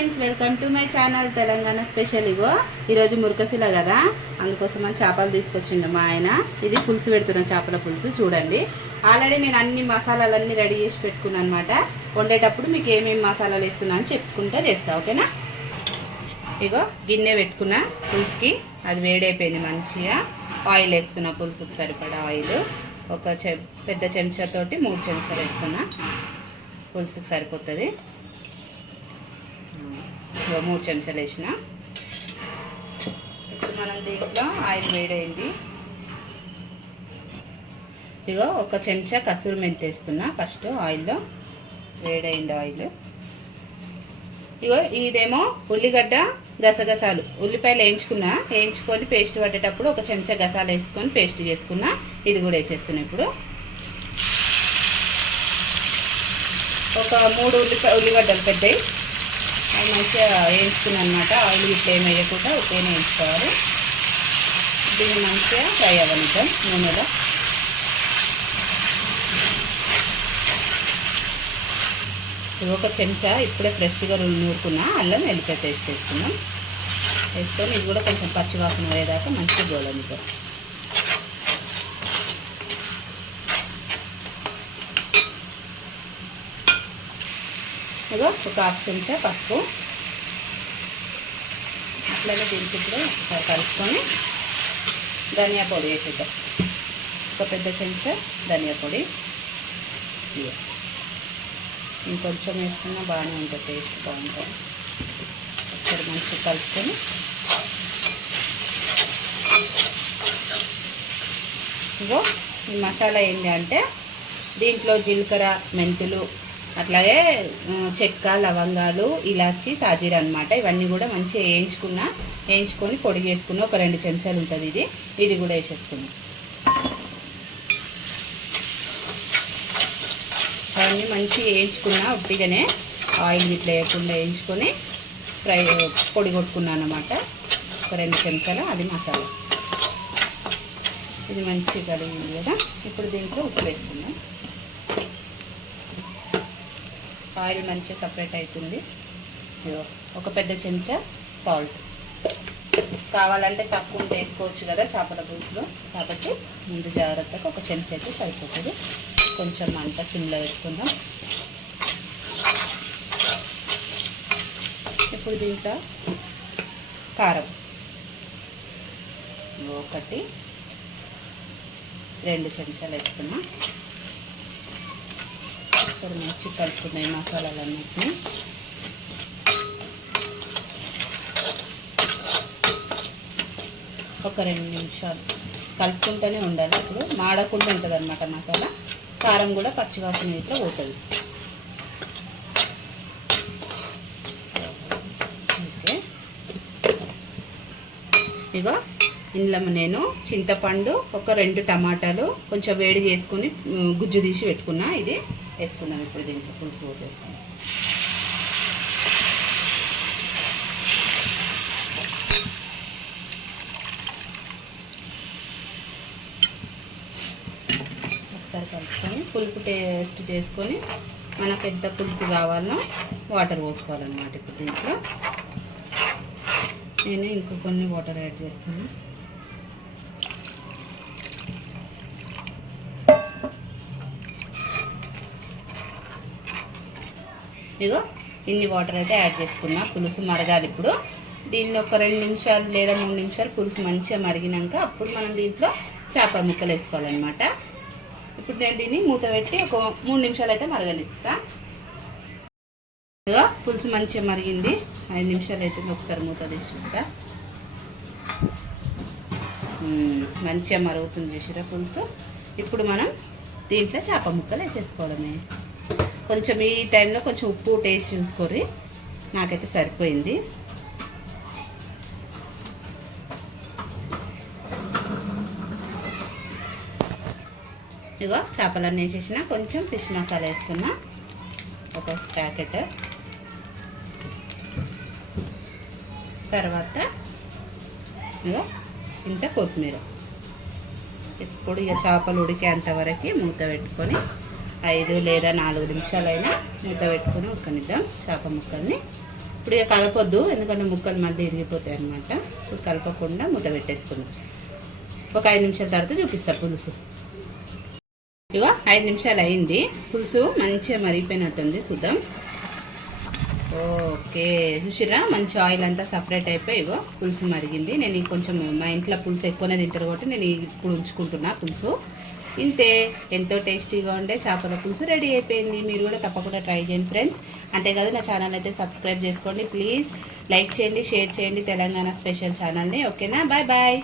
Friends, welcome to my channel Telangana special. ఇగో ఈరోజు మురకశిల కదా, అందుకోసం అని చేపలు తీసుకొచ్చిండు మా ఆయన. ఇది పులుసు పెడుతున్న చేపల పులుసు. చూడండి, ఆల్రెడీ నేను అన్ని మసాలాలన్నీ రెడీ చేసి పెట్టుకున్నాను అనమాట. వండేటప్పుడు మీకు ఏమేమి మసాలాలు వేస్తున్నా అని చెప్పుకుంటూ చేస్తా, ఓకేనా? ఇగో గిన్నె పెట్టుకున్నా పులుసుకి, అది వేడైపోయింది. మంచిగా ఆయిల్ వేస్తున్నా, పులుసుకు సరిపడా ఆయిల్. ఒక పెద్ద చెంచాతోటి 3 చెంచాలు వేస్తున్నా, పులుసుకు సరిపోతుంది. 3 చెంచాలు వేసిన. ఇప్పుడు మనం దీంట్లో ఆయిల్ వేడైంది. ఇగో 1 చెంచా కసూరి మెంతి వేస్తున్నా ఫస్ట్ ఆయిల్లో. వేడైంది ఆయిల్. ఇగో ఇదేమో ఉల్లిగడ్డ గసగసాలు, ఉల్లిపాయలు వేయించుకొని పేస్ట్ పట్టేటప్పుడు 1 చెంచా గసాలు వేసుకొని పేస్ట్ చేసుకున్నా. ఇది కూడా వేసేస్తున్నా. ఇప్పుడు ఒక 3 ఉల్లిగడ్డలు పెద్దవి, అది మంచిగా వేయించుకున్నాను అనమాట. ఆయిల్ ఇట్లా ఏమి వేయకుండా ఉప్పేనే వేయించుకోవాలి. దీన్ని మంచిగా ఫ్రై అవ్వనిద్దాం నూనెలో. ఇది 1 చెంచా ఇప్పుడే ఫ్రెష్గా నూరుకున్నా అల్లం వెల్లిపాయ పేస్ట్ వేసుకున్నాం. వేసుకొని ఇది కూడా కొంచెం పచ్చివాసన పోయేదాకా మంచిగా గోలనిద్దాం. ఇగో 1/2 చెంచా పసుపు. అట్లాగే దీనికి ఇప్పుడు ఒకసారి కలుపుకొని ధనియా పొడి వేసేద్దాం. 1 పెద్ద చెంచా ధనియా పొడి. ఇంకొంచెం వేసుకున్నా బాగానే ఉంటుంది, టేస్ట్ బాగుంటుంది. ఒకసారి మంచిగా కలుపుకొని ఇగో ఈ మసాలా ఏంటి అంటే దీంట్లో జీలకర్ర, మెంతులు, అట్లాగే చెక్క, లవంగాలు, ఇలాచి, సాజీర అనమాట. ఇవన్నీ కూడా మంచిగా వేయించుకొని పొడి చేసుకున్న 1 2 చెంచాలు ఉంటుంది. ఇది కూడా వేసేసుకున్నాం. అవన్నీ మంచిగా వేయించుకున్నా, ఉట్టిగానే ఆయిల్ ఇట్లా వేయకుండా వేయించుకొని పొడి కొట్టుకున్నాను అనమాట. 1 2 చెంచాలు అది మసాలా. ఇది మంచిగా కలిగింది కదా. ఇప్పుడు దీంట్లో ఉప్పు వేసుకుందాం. ఆయిల్ మంచిగా సపరేట్ అవుతుంది. 1 పెద్ద చెంచా సాల్ట్. కావాలంటే తక్కువ వేసుకోవచ్చు కదా చేపల పులుసులో, కాబట్టి ముందు జాగ్రత్తగా 1 చెంచా అయితే సరిపోతుంది. కొంచెం మంట సిమ్లో పెట్టుకుందాం. ఇప్పుడు దీంట్లో కారం 1 2 చెంచాలు వేసుకున్నా. ఇప్పుడు మంచిగా కలుపుకున్నాయి మసాలాలన్నింటినీ. ఒక 2 నిమిషాలు కలుపుకుంటూనే ఉండాలి. ఇప్పుడు మాడకుండా ఉంటుంది అన్నమాట మసాలా. కారం కూడా పచ్చివాసన ఇట్లా పోతుంది. ఓకే, ఇగో ఇందులో నేను చింతపండు, 1 2 టమాటాలు కొంచెం వేడి చేసుకుని గుజ్జు తీసి పెట్టుకున్నా. ఇది వేసుకున్నాం. ఇప్పుడు దీంట్లో పులుసు పోసేసుకున్నాం. ఒకసారి కలుపుకొని పులుపు టేస్ట్ చేసుకొని మనకు ఎంత పులుసు కావాలనో వాటర్ పోసుకోవాలన్నమాట. ఇప్పుడు దీంట్లో నేను ఇంకో కొన్ని వాటర్ యాడ్ చేస్తాను. ఇగో ఇన్ని వాటర్ అయితే యాడ్ చేసుకున్నా. పులుసు మరగాలి. ఇప్పుడు దీన్ని ఒక 2 నిమిషాలు లేదా 3 నిమిషాలు పులుసు మంచిగా మరిగినాక అప్పుడు మనం దీంట్లో చేపల ముక్కలు వేసుకోవాలన్నమాట. ఇప్పుడు నేను దీన్ని మూత పెట్టి ఒక 3 నిమిషాలు అయితే మరగనిస్తా. ఇగో పులుసు మంచిగా మరిగింది. 5 నిమిషాలు అవుతుంది. ఒకసారి మూత తీసి చూస్తా. మంచిగా మరుగుతుంది చూసిరా పులుసు. ఇప్పుడు మనం దీంట్లో చేప ముక్కలు వేసేసుకోవడమే. కొంచెం ఈ టైంలో కొంచెం ఉప్పు టేస్ట్ చూసుకోరి. నాకైతే సరిపోయింది. ఇగో చేపలన్నీ వేసేసిన. కొంచెం ఫిష్ మసాలా వేసుకున్నా, 1 ప్యాకెట్. తర్వాత ఇగో ఇంత కొత్తిమీర. ఇప్పుడు ఇక చేపలు ఉడికేంత వరకు మూత పెట్టుకొని 5 లేదా 4 నిమిషాలైనా మూత పెట్టుకొని ఉడకనిద్దాం చేప ముక్కల్ని. ఇప్పుడు ఇక కలపొద్దు, ఎందుకంటే ముక్కలు మళ్ళీ ఇరిగిపోతాయి అన్నమాట. ఇప్పుడు కలపకుండా మూత పెట్టేసుకుందాం. ఒక 5 నిమిషాల తర్వాత చూపిస్తా పులుసు. ఇగో 5 నిమిషాలు అయింది, పులుసు మంచిగా మరిగిపోయినట్టుంది, చూద్దాం. ఓకే, చూసిరా మంచి ఆయిల్ అంతా సపరేట్ అయిపోయి ఇగో పులుసు మరిగింది. నేను కొంచెం మా ఇంట్లో పులుసు ఎక్కువనే తింటారు కాబట్టి నేను ఇప్పుడు ఉంచుకుంటున్నా పులుసు. ఇంతే, ఎంతో టేస్టీగా ఉండే చేపల పులుసు రెడీ అయిపోయింది. మీరు కూడా తప్పకుండా ట్రై చేయండి ఫ్రెండ్స్. అంతేకాదు నా ఛానల్ అయితే సబ్స్క్రైబ్ చేసుకోండి ప్లీజ్. లైక్ చేయండి, షేర్ చేయండి తెలంగాణ స్పెషల్ ఛానల్ని. ఓకేనా, బాయ్ బాయ్.